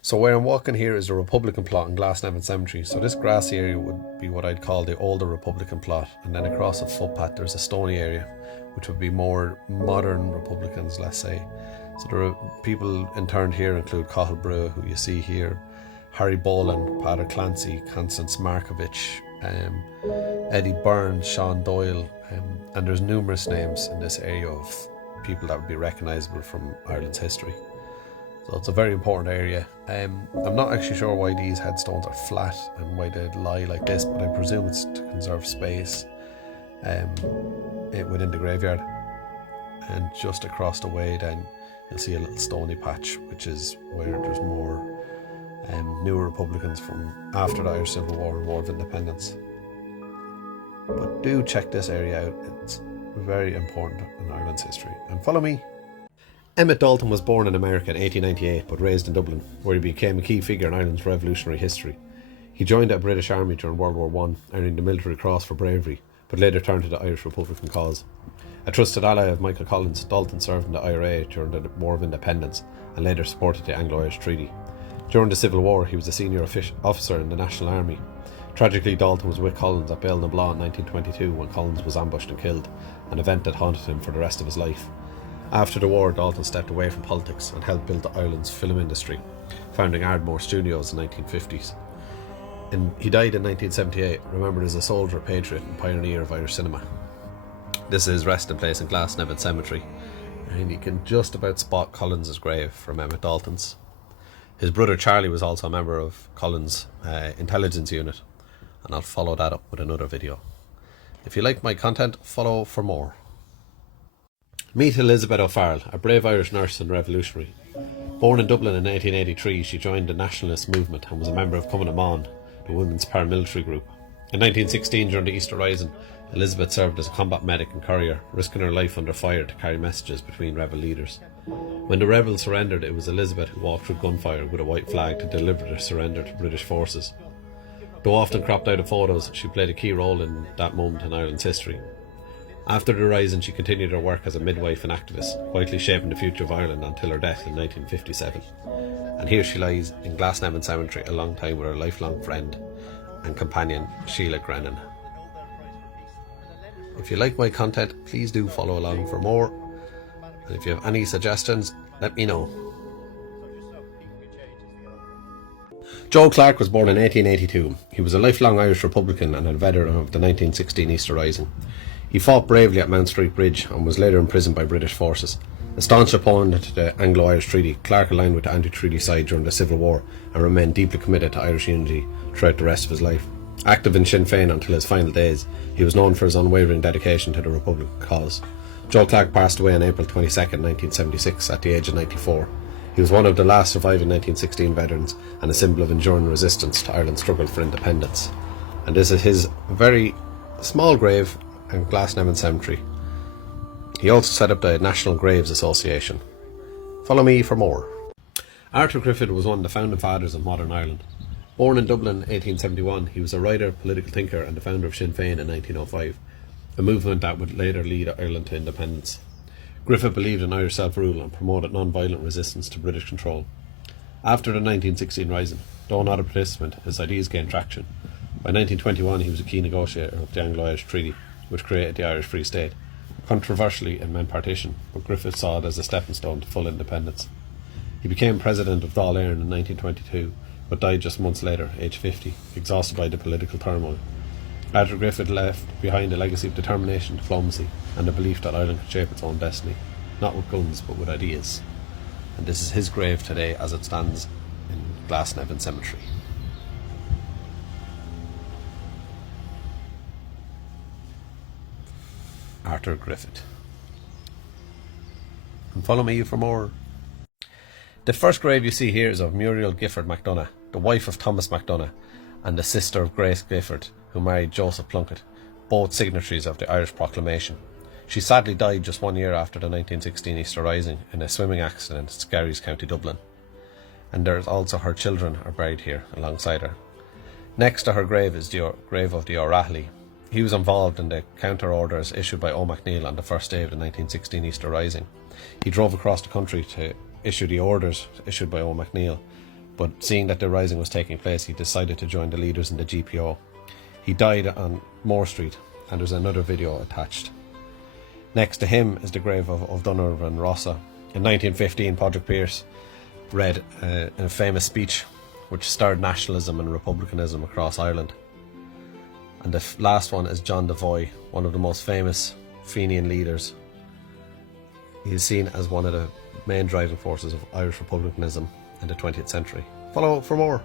So where I'm walking here is the Republican plot in Glasnevin Cemetery. So this grassy area would be what I'd call the older Republican plot, and then across the footpath there's a stony area, which would be more modern Republicans, let's say. So there are people interned here include Cathal Brew, who you see here, Harry Boland, Pater Clancy, Constance Markovich, Eddie Byrne, Sean Doyle, and there's numerous names in this area of people that would be recognisable from Ireland's history. So it's a very important area. I'm not actually sure why these headstones are flat and why they lie like this, but I presume it's to conserve space within the graveyard. And just across the way then you'll see a little stony patch, which is where there's more newer Republicans from after the Irish Civil War and War of Independence. But do check this area out, it's very important in Ireland's history. And follow me. Emmet Dalton was born in America in 1898 but raised in Dublin, where he became a key figure in Ireland's revolutionary history. He joined the British Army during World War I, earning the Military Cross for bravery, but later turned to the Irish Republican cause. A trusted ally of Michael Collins, Dalton served in the IRA during the War of Independence and later supported the Anglo-Irish Treaty. During the Civil War, he was a senior officer in the National Army. Tragically, Dalton was with Collins at Ballinablaw in 1922 when Collins was ambushed and killed, an event that haunted him for the rest of his life. After the war, Dalton stepped away from politics and helped build Ireland's film industry, founding Ardmore Studios in the 1950s. He died in 1978, remembered as a soldier, patriot and pioneer of Irish cinema. This is his resting place in Glasnevin Cemetery, and you can just about spot Collins' grave from Emmet Dalton's. His brother Charlie was also a member of Collins' intelligence unit, and I'll follow that up with another video. If you like my content, follow for more. Meet Elizabeth O'Farrell, a brave Irish nurse and revolutionary. Born in Dublin in 1883, she joined the nationalist movement and was a member of Cumann na mBan, the women's paramilitary group. In 1916, during the Easter Rising, Elizabeth served as a combat medic and courier, risking her life under fire to carry messages between rebel leaders. When the rebels surrendered, it was Elizabeth who walked through gunfire with a white flag to deliver their surrender to British forces. Though often cropped out of photos, she played a key role in that moment in Ireland's history. After the Rising, she continued her work as a midwife and activist, quietly shaping the future of Ireland until her death in 1957. And here she lies in Glasnevin Cemetery, a long time with her lifelong friend and companion, Sheila Grennan. If you like my content, please do follow along for more. And if you have any suggestions, let me know. Joe Clark was born in 1882. He was a lifelong Irish Republican and a veteran of the 1916 Easter Rising. He fought bravely at Mount Street Bridge and was later imprisoned by British forces. A staunch opponent to the Anglo-Irish Treaty, Clark aligned with the anti-treaty side during the Civil War and remained deeply committed to Irish unity throughout the rest of his life. Active in Sinn Féin until his final days, he was known for his unwavering dedication to the Republican cause. Joe Clark passed away on April 22, 1976 at the age of 94. He was one of the last surviving 1916 veterans and a symbol of enduring resistance to Ireland's struggle for independence. And this is his very small grave in Glasnevin Cemetery. He also set up the National Graves Association. Follow me for more. Arthur Griffith was one of the founding fathers of modern Ireland. Born in Dublin in 1871, he was a writer, political thinker and the founder of Sinn Féin in 1905, a movement that would later lead Ireland to independence. Griffith believed in Irish self-rule and promoted non-violent resistance to British control. After the 1916 Rising, though not a participant, his ideas gained traction. By 1921 he was a key negotiator of the Anglo-Irish Treaty, which created the Irish Free State. Controversially, it meant partition, but Griffith saw it as a stepping stone to full independence. He became president of Dáil Éireann in 1922, but died just months later, aged 50, exhausted by the political turmoil. Arthur Griffith left behind a legacy of determination, diplomacy, and the belief that Ireland could shape its own destiny, not with guns, but with ideas. And this is his grave today as it stands in Glasnevin Cemetery. Arthur Griffith. And follow me for more. The first grave you see here is of Muriel Gifford MacDonagh, the wife of Thomas MacDonagh, and the sister of Grace Gifford, who married Joseph Plunkett, both signatories of the Irish Proclamation. She sadly died just 1 year after the 1916 Easter Rising in a swimming accident in Skerries, County Dublin. And there's also her children are buried here alongside her. Next to her grave is the grave of the O'Rahilly. He was involved in the counter orders issued by O'Macneil on the first day of the 1916 Easter Rising. He drove across the country to issue the orders issued by O'Macneil, but seeing that the rising was taking place, he decided to join the leaders in the GPO. He died on Moore Street, and there's another video attached. Next to him is the grave of O'Donovan and Rossa. In 1915, Padraig Pearse read a famous speech which stirred nationalism and republicanism across Ireland. And the last one is John Devoy, one of the most famous Fenian leaders. He is seen as one of the main driving forces of Irish republicanism in the 20th century. Follow for more.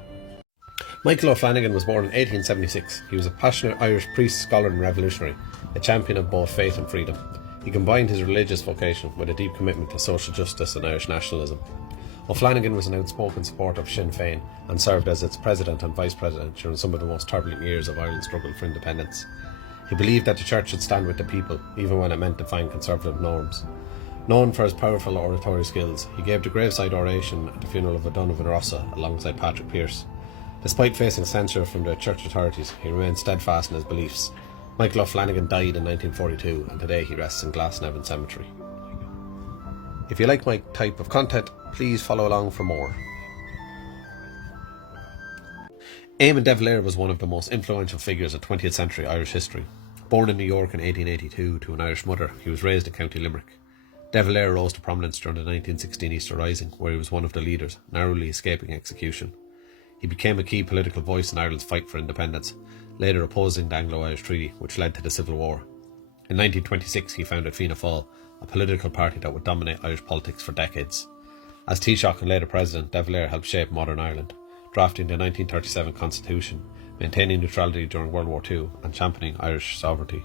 Michael O'Flanagan was born in 1876. He was a passionate Irish priest, scholar and revolutionary, a champion of both faith and freedom. He combined his religious vocation with a deep commitment to social justice and Irish nationalism. O'Flanagan was an outspoken supporter of Sinn Féin and served as its president and vice president during some of the most turbulent years of Ireland's struggle for independence. He believed that the church should stand with the people, even when it meant defying conservative norms. Known for his powerful oratory skills, he gave the graveside oration at the funeral of O'Donovan Rossa alongside Padraig Pearse. Despite facing censure from the church authorities, he remained steadfast in his beliefs. Michael O'Flanagan died in 1942, and today he rests in Glasnevin Cemetery. If you like my type of content, please follow along for more. Eamon de Valera was one of the most influential figures of 20th century Irish history. Born in New York in 1882 to an Irish mother, he was raised in County Limerick. De Valera rose to prominence during the 1916 Easter Rising, where he was one of the leaders, narrowly escaping execution. He became a key political voice in Ireland's fight for independence, later opposing the Anglo-Irish Treaty, which led to the Civil War. In 1926 he founded Fianna Fáil, a political party that would dominate Irish politics for decades. As Taoiseach and later President, De Valera helped shape modern Ireland, drafting the 1937 Constitution, maintaining neutrality during World War II and championing Irish sovereignty.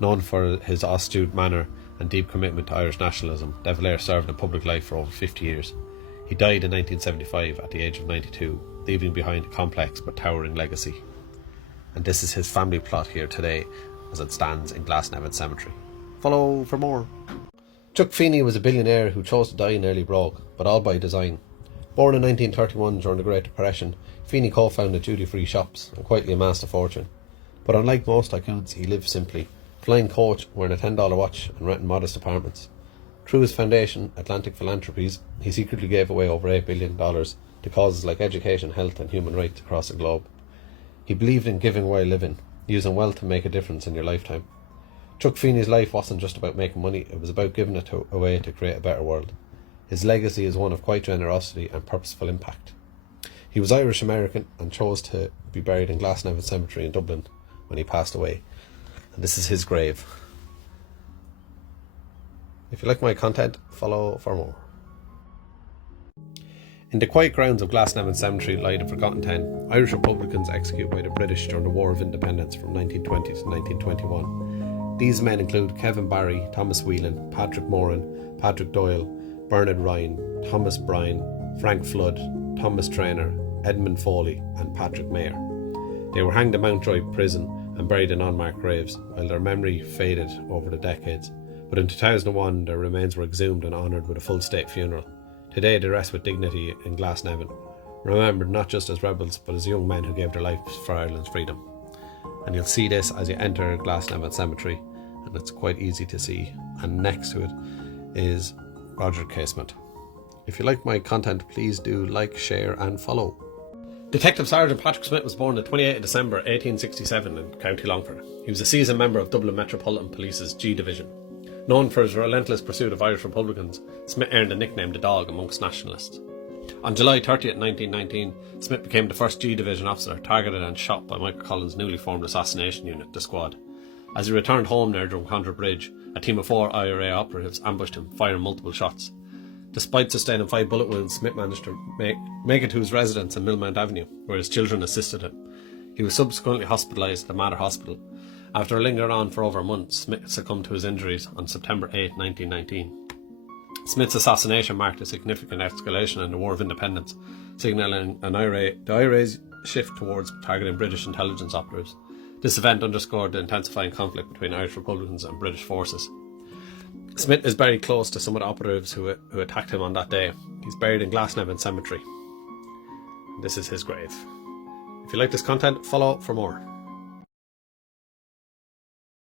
Known for his astute manner and deep commitment to Irish nationalism, De Valera served in public life for over 50 years. He died in 1975 at the age of 92, leaving behind a complex but towering legacy. And this is his family plot here today as it stands in Glasnevin Cemetery. Follow for more. Chuck Feeney was a billionaire who chose to die nearly broke, but all by design. Born in 1931 during the Great Depression, Feeney co-founded duty-free shops and quietly amassed a fortune. But unlike most tycoons, he lived simply, flying coach, wearing a $10 watch and renting modest apartments. Through his foundation, Atlantic Philanthropies, he secretly gave away over $8 billion to causes like education, health and human rights across the globe. He believed in giving while living, using wealth to make a difference in your lifetime. Chuck Feeney's life wasn't just about making money, it was about giving it away to create a better world. His legacy is one of quiet generosity and purposeful impact. He was Irish-American and chose to be buried in Glasnevin Cemetery in Dublin when he passed away. And this is his grave. If you like my content, follow for more. In the quiet grounds of Glasnevin Cemetery lie the Forgotten 10, Irish Republicans executed by the British during the War of Independence from 1920 to 1921. These men include Kevin Barry, Thomas Whelan, Patrick Moran, Patrick Doyle, Bernard Ryan, Thomas Bryan, Frank Flood, Thomas Traynor, Edmund Foley and Patrick Mayer. They were hanged in Mountjoy prison and buried in unmarked graves, while their memory faded over the decades. But in 2001 their remains were exhumed and honoured with a full state funeral. Today they rest with dignity in Glasnevin, remembered not just as rebels but as young men who gave their lives for Ireland's freedom. And you'll see this as you enter Glasnevin Cemetery, and it's quite easy to see. And next to it is Roger Casement. If you like my content, please do like, share and follow. Detective Sergeant Patrick Smith was born on 28 December 1867 in County Longford. He was a seasoned member of Dublin Metropolitan Police's G Division. Known for his relentless pursuit of Irish Republicans, Smith earned the nickname the Dog amongst nationalists. On July 30th, 1919, Smith became the first G Division officer targeted and shot by Michael Collins' newly formed assassination unit, the Squad. As he returned home near Drumcondra Bridge, a team of 4 IRA operatives ambushed him, firing multiple shots. Despite sustaining 5 bullet wounds, Smith managed to make it to his residence in Millmount Avenue, where his children assisted him. He was subsequently hospitalised at the Mater Hospital. After lingering on for over a month, Smith succumbed to his injuries on September 8, 1919. Smith's assassination marked a significant escalation in the War of Independence, signalling the IRA's shift towards targeting British intelligence operatives. This event underscored the intensifying conflict between Irish Republicans and British forces. Smith is buried close to some of the operatives who attacked him on that day. He's buried in Glasnevin Cemetery. This is his grave. If you like this content, follow for more.